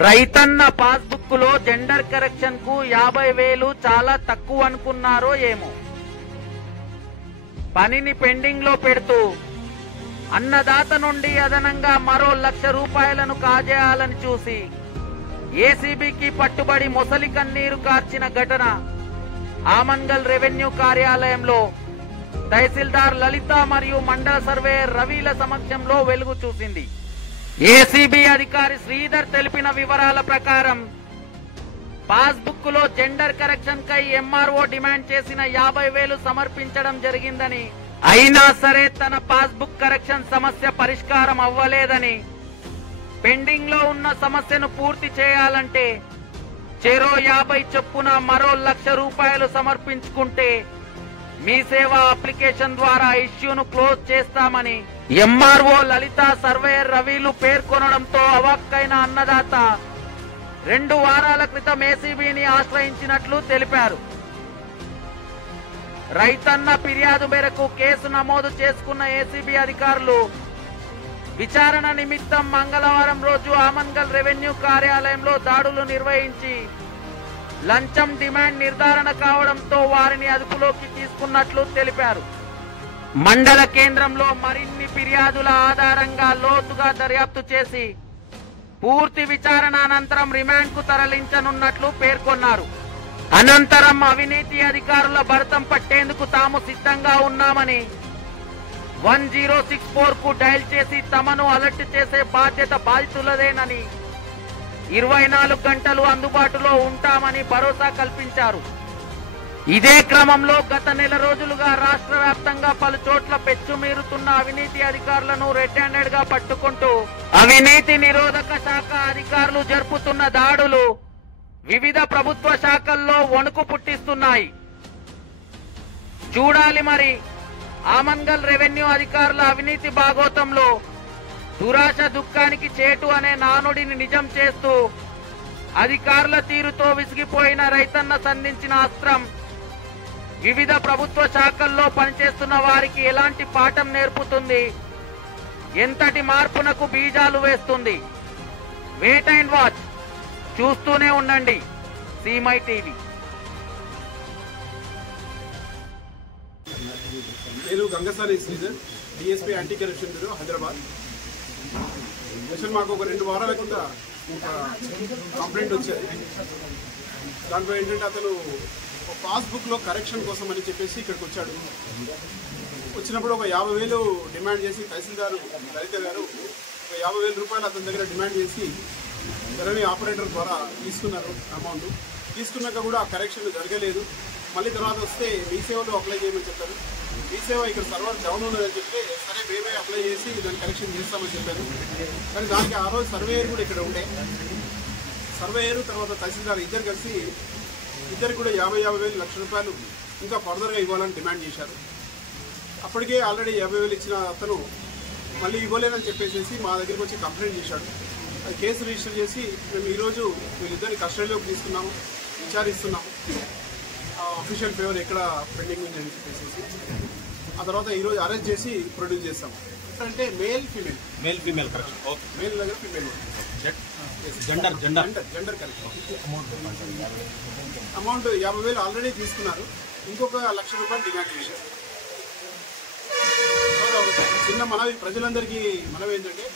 రైతన్న పాస్బుక్ లో gender correction కు 50,000 చాలా తక్కువ అనుకున్నారో ఏమో. పనిని పెండింగ్ లో పెడుతూ అన్నదాత నుండి అదనంగా మరో ₹1,00,000 కాజేయాలని చూసి ఏసీబీకి పట్టుబడి మొసలి కన్నీరు కార్చిన ఘటన ఆమన్గల్ రెవెన్యూ కార్యాలయంలో తహసీల్దార్ లలిత మరియు మండల సర్వేయర్ రవిల సమక్షంలో వెలుగు చూసింది. ఏసీబీ అధికారి శ్రీధర్ తెలిపిన వివరాల ప్రకారం పాస్బుక్ లో జెండర్ కరెక్షన్ కై ఎంఆర్ఓ డిమాండ్ చేసిన 50,000 సమర్పించడం జరిగిందని, అయినా సరే తన పాస్బుక్ కరెక్షన్ సమస్య పరిష్కారం అవ్వలేదని, పెండింగ్ లో ఉన్న సమస్యను పూర్తి చేయాలంటే చెరో 50 చొప్పున మరో ₹1,00,000 సమర్పించుకుంటే మీ సేవ అప్లికేషన్ ద్వారా ఇష్యూను క్లోజ్ చేస్తామని ఎంఆర్ఓ లలిత సర్వేయర్ రవిలు పేర్కొనడంతో అవాక్కైన అన్నదాత 2 వారాల క్రితం ఏసీబీని ఆశ్రయించినట్లు తెలిపారు. రైతన్న ఫిర్యాదు మేరకు కేసు నమోదు చేసుకున్న ఏసీబీ అధికారులు విచారణ నిమిత్తం మంగళవారం రోజు ఆమన్గల్ రెవెన్యూ కార్యాలయంలో దాడులు నిర్వహించి లంచం డిమాండ్ నిర్ధారణ కావడంతో వారిని అదుపులోకి తీసుకున్నట్లు తెలిపారు. మండల కేంద్రంలో మరిన్ని ఫిర్యాదుల ఆధారంగా లోతుగా దర్యాప్తు చేసి పూర్తి విచారణ అనంతరం రిమాండ్ కు తరలించనున్నట్లు పేర్కొన్నారు. అనంతరం అవినీతి అధికారుల భరతం పట్టేందుకు తాము సిద్ధంగా ఉన్నామని 1064 కు డయల్ చేసి తమను అలర్ట్ చేసే బాధ్యత బాధితులదేనని 24 గంటలు అందుబాటులో ఉంటామని భరోసా కల్పించారు. ఇదే క్రమంలో గత నెల రోజులుగా రాష్ట్ర వ్యాప్తంగా పలు చోట్ల పెచ్చుమీరుతున్న అవినీతి అధికారులను రెడ్ హ్యాండెడ్ గా పట్టుకుంటూ అవినీతి నిరోధక శాఖ అధికారులు జరుపుతున్న దాడులు వివిధ ప్రభుత్వ శాఖల్లో వణుకు పుట్టిస్తున్నాయి. చూడాలి మరి ఆమన్గల్ రెవెన్యూ అధికారుల అవినీతి భాగోతంలో దురాశ దుఃఖానికి చేటు అనే నానుడిని నిజం చేస్తూ అధికారుల తీరుతో విసిగిపోయిన రైతన్న సంధించిన అస్త్రం వివిధ ప్రభుత్వ శాఖల్లో పనిచేస్తున్న వారికి ఎలాంటి పాఠం నేర్పుతుంది, ఎంతటి మార్పునకు బీజాలు వేస్తుంది? Wait and watch. చూస్తూనే ఉండండి సీమై టీవీ. నేను Gangasani Sridhar, DSP anti corruption bureau Hyderabad. మాకు ఒక 2 వారాల కింద ఒక కంప్లైంట్ వచ్చేది. దాంట్లో ఏంటంటే అతను పాస్బుక్లో కరెక్షన్ కోసం అని చెప్పేసి ఇక్కడికి వచ్చాడు. వచ్చినప్పుడు ఒక 50,000 డిమాండ్ చేసి తహసీల్దారు లలిత గారు ఒక ₹50,000 అతని దగ్గర డిమాండ్ చేసి రెవెన్యూ ఆపరేటర్ ద్వారా తీసుకున్నారు. అమౌంట్ తీసుకున్నాక కూడా ఆ కరెక్షన్ జరగలేదు. మళ్ళీ తర్వాత వస్తే మీ సేవలో అప్లై చేయమని చెప్పారు. మీ సేవ ఇక్కడ సర్వర్ డౌన్ ఉన్నదని చెప్తే సరే మేమే అప్లై చేసి దాన్ని కరెక్షన్ చేస్తామని చెప్పారు. కానీ దానికి ఆ రోజు సర్వేయర్ కూడా ఇక్కడ ఉండే. సర్వేయర్ తర్వాత తహసీల్దార్ ఇద్దరు కలిసి ఇద్దరికి కూడా 50,000 ₹1,00,000 ఇంకా ఫర్దర్గా ఇవ్వాలని డిమాండ్ చేశారు. అప్పటికే ఆల్రెడీ 50,000 ఇచ్చిన అతను మళ్ళీ ఇవ్వలేదని చెప్పేసి మా దగ్గరికి వచ్చి కంప్లైంట్ చేశాడు. అది కేసు రిజిస్టర్ చేసి మేము ఈరోజు వీళ్ళిద్దరిని కస్టడీలోకి తీసుకున్నాము, విచారిస్తున్నాము. అఫీషియల్ ఫేవర్ ఎక్కడ పెండింగ్ ఉందని చెప్పేసి ఆ తర్వాత ఈరోజు అరెస్ట్ చేసి ప్రొడ్యూస్ చేస్తాము. అంటే మేల్ ఫీమేల్ కరెక్షన్, మేల్ దగ్గర female gender correction. Amount 50,000 already తీసుకున్నారు. ఇంకొక ₹1,00,000 డిమాండ్ చేశారు. చిన్న మనవి ప్రజలందరికీ మనవి ఏంటంటే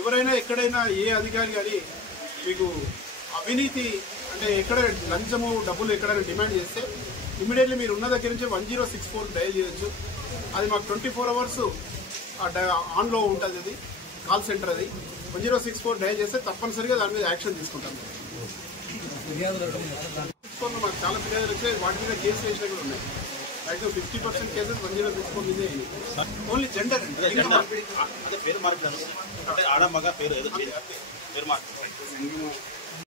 ఎవరైనా ఎక్కడైనా ఏ అధికారి కానీ మీకు అవినీతి అంటే ఎక్కడ లంచము డబ్బులు ఎక్కడైనా డిమాండ్ చేస్తే ఇమీడియట్లీ మీరు ఉన్న దగ్గర నుంచి 1064 డయల్ చేయొచ్చు. అది మాకు 24 hours ఆన్లో ఉంటుంది. అది కాల్ సెంటర్. అది 1064 డయల్ చేస్తే తప్పనిసరిగా దాని మీద యాక్షన్ తీసుకుంటాం. మాకు చాలా ఫిర్యాదులు వచ్చాయి. వాటి మీద కేసు వేసినా కూడా ఉన్నాయి. అయితే 50% కేసెస్ 1064 మీదే ఓన్లీ జెండర్ పేరు మార్పు ఆడ మగ పేరు ఏదో పేరు మార్పు